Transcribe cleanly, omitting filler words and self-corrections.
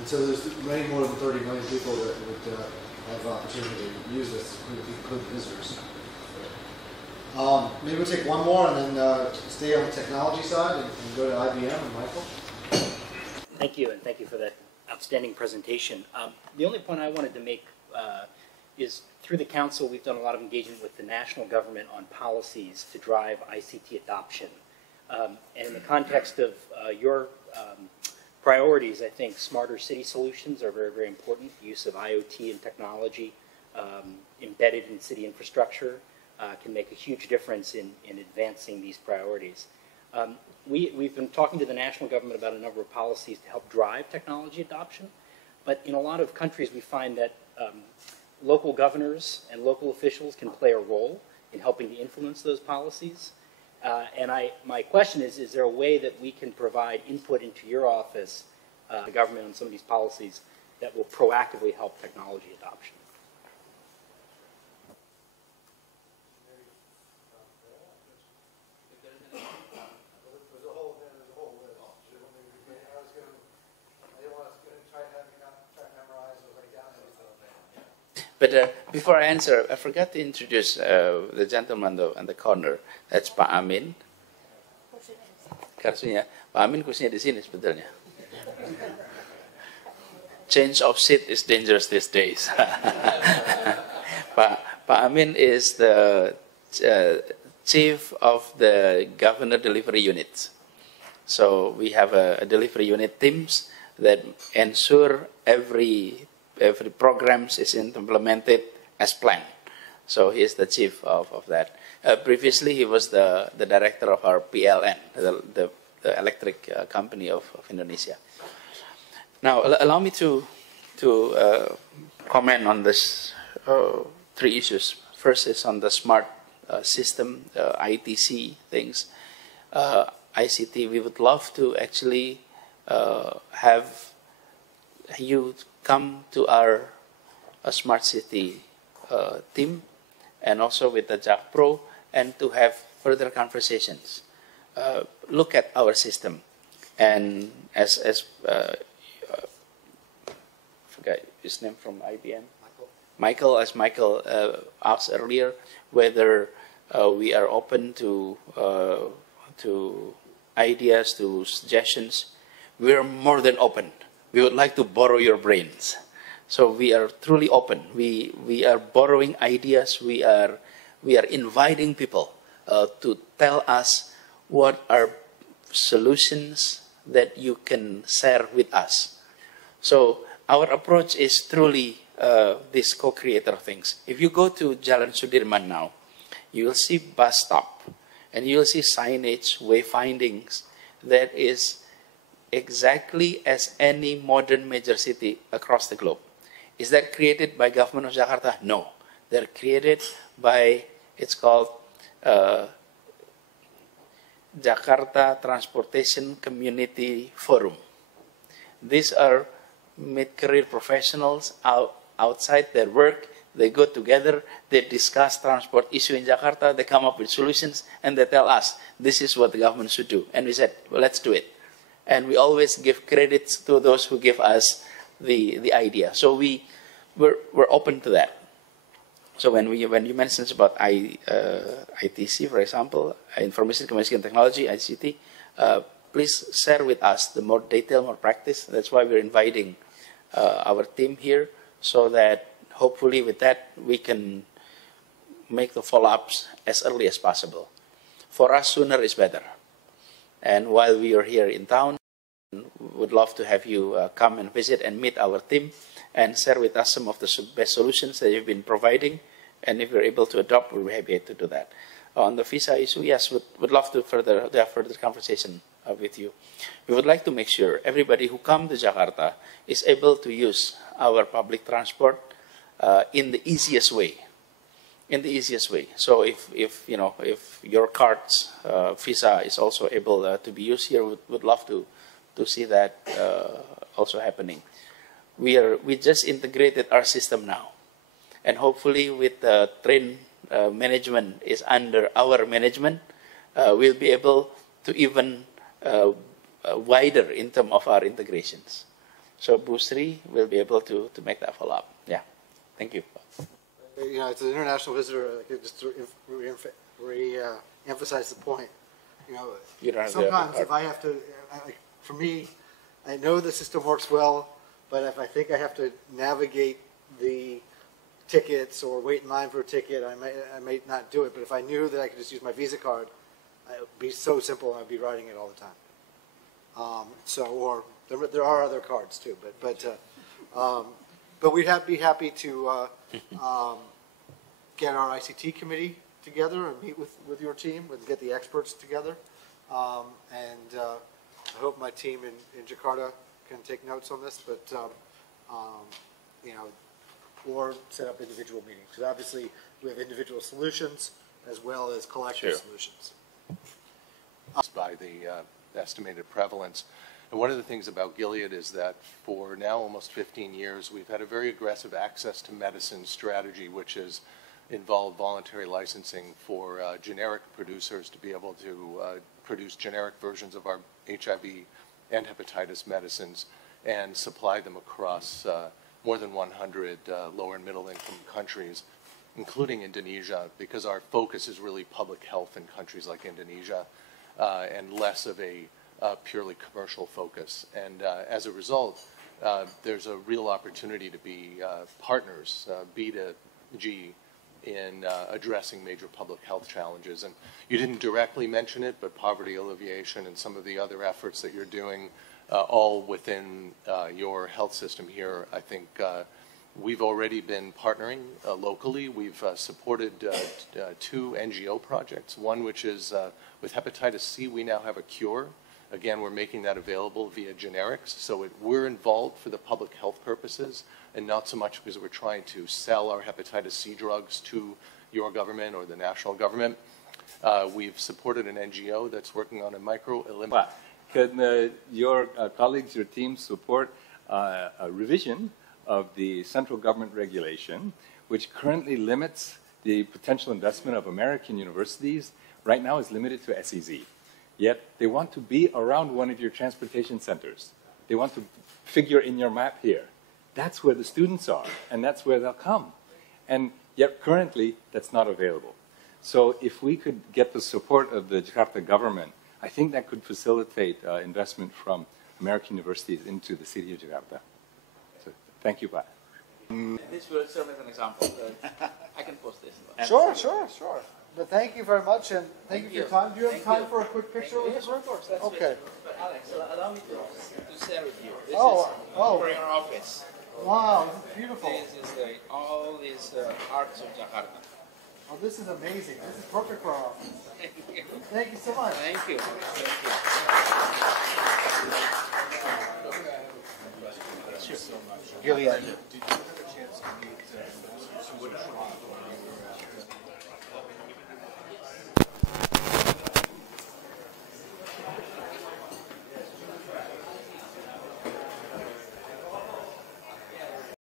And so there's many more than 30 million people that would have opportunity to use this, including visitors. Maybe we'll take one more and then stay on the technology side and go to IBM and Michael. Thank you, and thank you for that outstanding presentation. The only point I wanted to make is through the Council, we've done a lot of engagement with the national government on policies to drive ICT adoption. And in the context of your priorities, I think smarter city solutions are very, very important. The use of IoT and technology embedded in city infrastructure can make a huge difference in advancing these priorities. We've been talking to the national government about a number of policies to help drive technology adoption, but in a lot of countries we find that local governors and local officials can play a role in helping to influence those policies. And my question is there a way that we can provide input into your office, the government, on some of these policies that will proactively help technology adoption? But before I answer, I forgot to introduce the gentleman though in the corner. That's Pak Amin. Kursinya, Pak Amin kursinya di sini sebetulnya. Change of seat is dangerous these days. Pak Amin is the chief of the governor delivery unit. So we have a delivery unit teams that ensure every programs is implemented as planned. So he is the chief of that. Previously, he was the director of our PLN, the electric company of Indonesia. Now, allow me to comment on this three issues. First is on the smart system, ITC things. ICT, we would love to actually have you come to our smart city team and also with the JAKPRO and to have further conversations. Look at our system, and as forgot his name from IBM. Michael, as Michael asked earlier, whether we are open to ideas, to suggestions. We are more than open. We would like to borrow your brains. So we are truly open. We are borrowing ideas. We are inviting people to tell us what are solutions that you can share with us. So our approach is truly this co-creator things. If you go to Jalan Sudirman now, you will see bus stop and you will see signage, wayfindings that is exactly as any modern major city across the globe. Is that created by government of Jakarta? No. They're created by, it's called Jakarta Transportation Community Forum. These are mid-career professionals outside their work. They go together, they discuss transport issue in Jakarta, they come up with solutions, and they tell us, this is what the government should do. And we said, well, let's do it. And we always give credits to those who give us the idea. So we're open to that. So when you mentioned about ITC, for example, Information Communication Technology, ICT, please share with us the more detail, more practice. That's why we're inviting our team here, so that hopefully with that we can make the follow-ups as early as possible. For us, sooner is better. And while we are here in town, would love to have you come and visit and meet our team and share with us some of the best solutions that you've been providing. And if you're able to adopt, we'll be happy to do that. On the visa issue, yes, would love to have further conversation with you. We would like to make sure everybody who comes to Jakarta is able to use our public transport in the easiest way. In the easiest way. So if your card's visa is also able to be used here, would love to see that also happening. We just integrated our system now, and hopefully with the train management is under our management, we'll be able to even wider in terms of our integrations. So Busri will be able to make that follow up. Yeah, thank you. You know, it's an international visitor. I could just re-emphasize the point. You know, You don't have sometimes to if I have to, for me, I know the system works well, but if I think I have to navigate the tickets or wait in line for a ticket, I may not do it. But if I knew that I could just use my Visa card, it would be so simple. I'd be riding it all the time. Or there are other cards too, but we'd be happy to get our ICT committee together and meet with your team and get the experts together. And I hope my team in Jakarta can take notes on this, but you know, or set up individual meetings, because obviously we have individual solutions as well as collective solutions. By the estimated prevalence. And one of the things about Gilead is that for now almost 15 years, we've had a very aggressive access to medicine strategy, which has involved voluntary licensing for generic producers to be able to produce generic versions of our HIV and hepatitis medicines and supply them across more than 100 lower and middle income countries, including Indonesia, because our focus is really public health in countries like Indonesia and less of a purely commercial focus. And as a result, there's a real opportunity to be partners, B to G, in addressing major public health challenges. And you didn't directly mention it, but poverty alleviation and some of the other efforts that you're doing all within your health system here, I think we've already been partnering locally. We've supported 2 NGO projects, one which is with hepatitis C, we now have a cure. Again, we're making that available via generics, so we're involved for the public health purposes and not so much because we're trying to sell our hepatitis C drugs to your government or the national government. We've supported an NGO that's working on a micro-elimination. Can your colleagues, your team support a revision of the central government regulation, which currently limits the potential investment of American universities? Right now is limited to SEZ. Yet they want to be around one of your transportation centers. They want to figure in your map here. That's where the students are, and that's where they'll come. And yet currently, that's not available. So if we could get the support of the Jakarta government, I think that could facilitate investment from American universities into the city of Jakarta. So thank you, Pak. This will serve as an example. I can post this. Sure. But thank you very much, and thank you for your time. Do you have time for a quick picture with the group? Of course. That's okay. But Alex, allow me to share with you. This is for your office. Wow, this is beautiful. This is all these arts of Jakarta. Oh, this is amazing. This is perfect for our office. Thank you so much. Thank you. Gilead.